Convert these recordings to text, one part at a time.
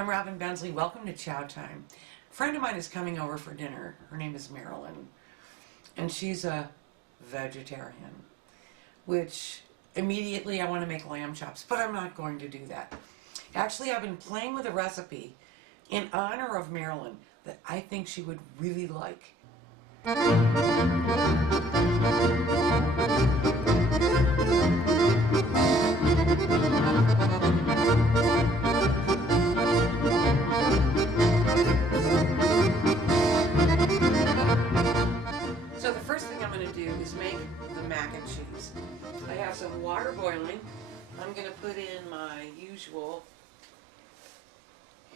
I'm Robin Bensley. Welcome to Chow Time. A friend of mine is coming over for dinner. Her name is Marilyn, and she's a vegetarian, which immediately I want to make lamb chops, but I'm not going to do that. Actually, I've been playing with a recipe in honor of Marilyn that I think she would really like. So the first thing I'm going to do is make the mac and cheese. I have some water boiling. I'm going to put in my usual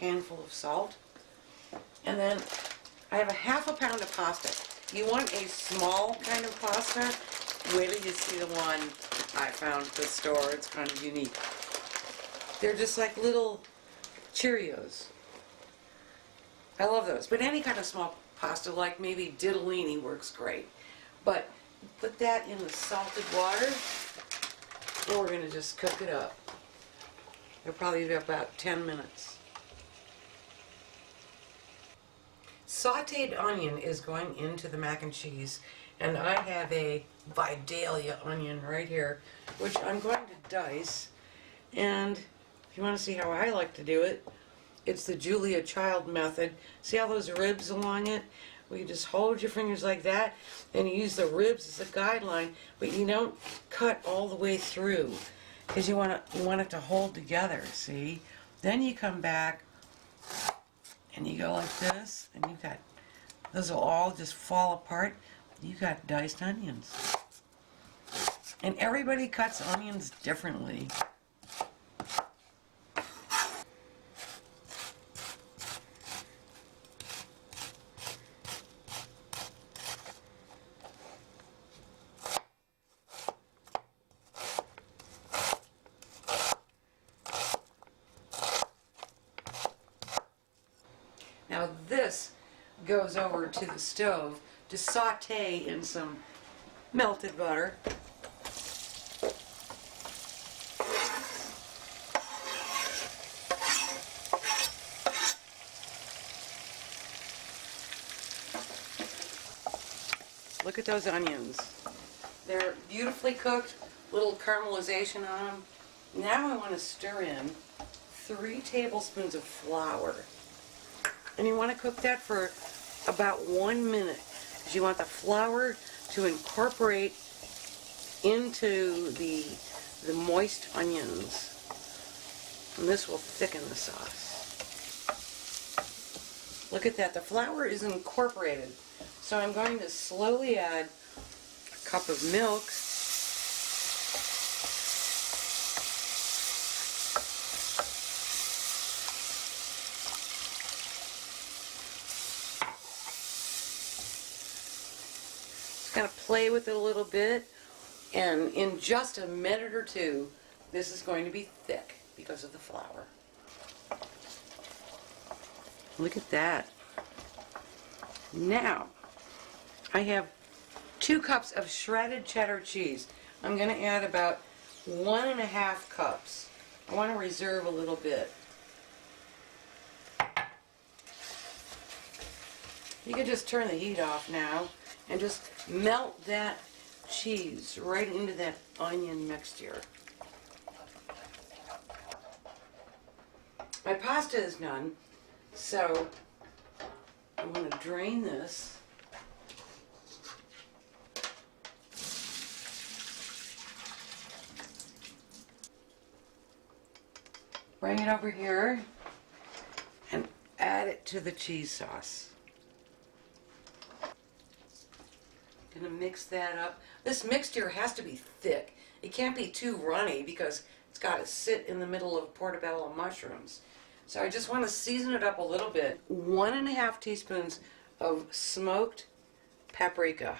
handful of salt. And then I have a half a pound of pasta. You want a small kind of pasta? Wait till you see the one I found at the store. It's kind of unique. They're just like little Cheerios. I love those. But any kind of small pasta, like maybe ditalini, works great. But put that in the salted water, and we're going to just cook it up. It'll probably be about 10 minutes. Sauteed onion is going into the mac and cheese, and I have a Vidalia onion right here, which I'm going to dice. And if you want to see how I like to do it, it's the Julia Child method. See how those ribs along it? Well, you just hold your fingers like that, and you use the ribs as a guideline, but you don't cut all the way through, because you want it to hold together, see? Then you come back, and you go like this, and you've got, those will all just fall apart. You've got diced onions. And everybody cuts onions differently. Now this goes over to the stove to saute in some melted butter. Look at those onions. They're beautifully cooked, little caramelization on them. Now I want to stir in 3 tablespoons of flour. And you want to cook that for about 1 minute, because you want the flour to incorporate into the moist onions. And this will thicken the sauce. Look at that, the flour is incorporated. So I'm going to slowly add a cup of milk. Kind of play with it a little bit, and in just a minute or two this is going to be thick because of the flour. Look at that. Now I have 2 cups of shredded cheddar cheese. I'm going to add about 1.5 cups. I want to reserve a little bit. You can just turn the heat off now and just melt that cheese right into that onion mixture. My pasta is done, so I'm going to drain this. Bring it over here and add it to the cheese sauce. Gonna mix that up. This mixture has to be thick. It can't be too runny because it's got to sit in the middle of portobello mushrooms. So I just want to season it up a little bit. 1.5 teaspoons of smoked paprika.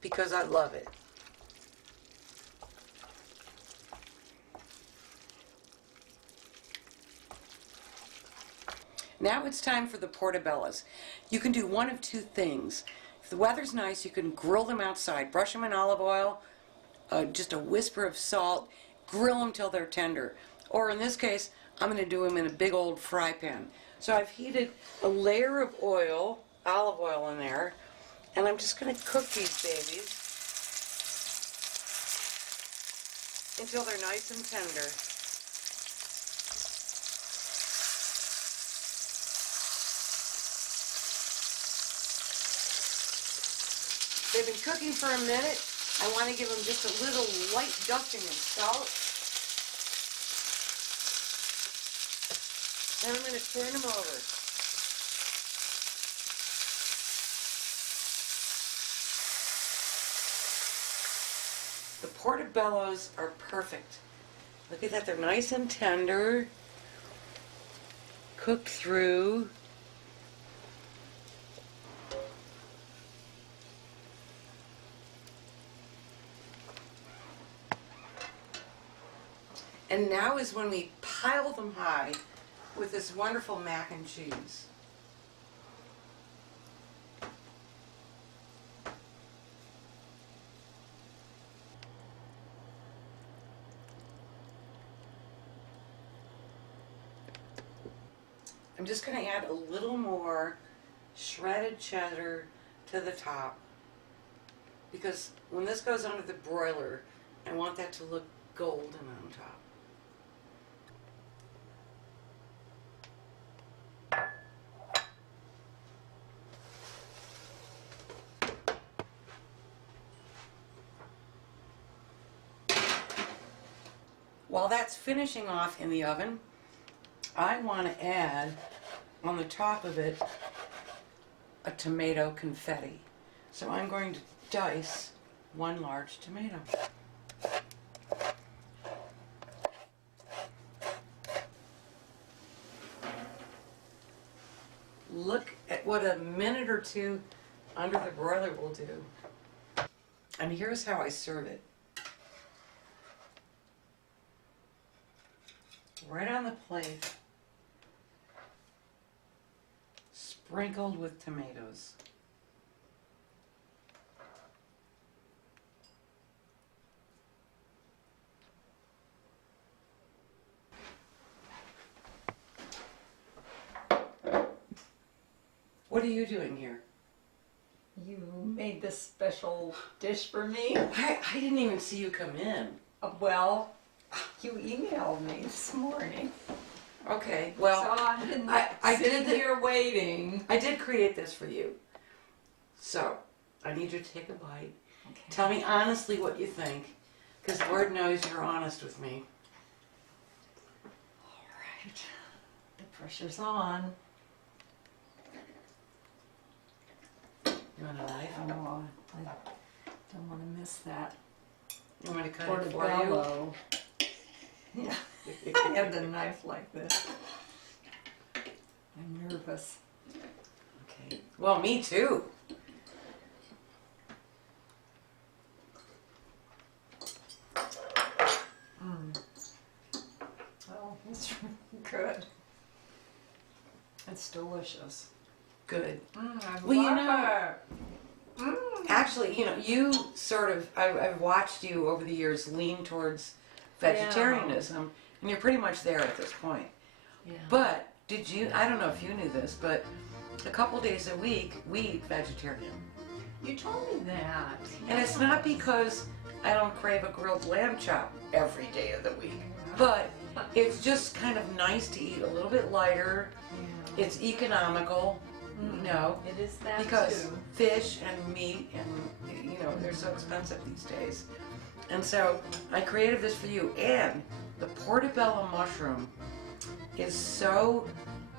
Because I love it. Now it's time for the portobellos. You can do one of 2 things. If the weather's nice, you can grill them outside. Brush them in olive oil, just a whisper of salt, grill them till they're tender. Or in this case, I'm going to do them in a big old fry pan. So I've heated a layer of oil, olive oil in there, and I'm just going to cook these babies until they're nice and tender. They've been cooking for a minute. I want to give them just a little light dusting of salt. Then I'm going to turn them over. The Portobellos are perfect. Look at that, they're nice and tender, cooked through. And now is when we pile them high with this wonderful mac and cheese. I'm just going to add a little more shredded cheddar to the top, because when this goes under the broiler, I want that to look golden on top. While that's finishing off in the oven, I want to add on the top of it a tomato confetti. So I'm going to dice one large tomato. Look at what a minute or two under the broiler will do. And here's how I serve it. Right on the plate, sprinkled with tomatoes. What are you doing here? You made this special dish for me? I didn't even see you come in. Well, you emailed me this morning. Okay, well, so I've been I sitting did here waiting. I did create this for you. So, I need you to take a bite. Okay. Tell me honestly what you think, because Lord knows you're honest with me. All right. The pressure's on. You want a knife? Oh, I don't want to miss that. You want me to cut it for you? Portobello. Yeah, I have the knife like this. I'm nervous. Okay. Well, me too. Oh, it's good. It's delicious. Good. I Well, you love know, it. actually, you sort of, I've watched you over the years lean towards vegetarianism, and you're pretty much there at this point. Yeah. But did you, I don't know if you knew this, but a couple days a week we eat vegetarian. You told me that. And it's not because I don't crave a grilled lamb chop every day of the week, but it's just kind of nice to eat a little bit lighter. Yeah. It's economical, It is that because too. fish and meat and, they're so expensive these days. And so I created this for you. And the portobello mushroom is so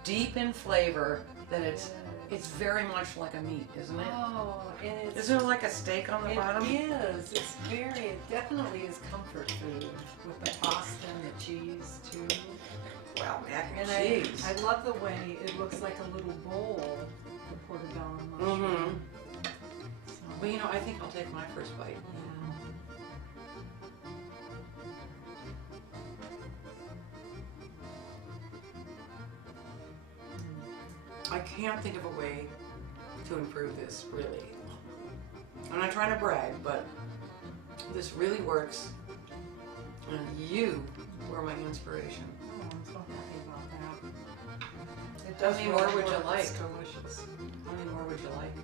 deep in flavor that it's very much like a meat, isn't it? Oh, and it's Isn't it like a steak on the bottom? It is. It definitely is comfort food with the pasta and the cheese too. Well, mac and And cheese. I love the way it looks like a little bowl, the portobello mushroom. Mm-hmm. So, Well, I think I'll take my first bite. yeah. I can't think of a way to improve this, really. I'm not trying to brag, but This really works. And you were my inspiration. Oh, I'm so happy about that. It How does many really more would you work. like? It's delicious. How many more would you like?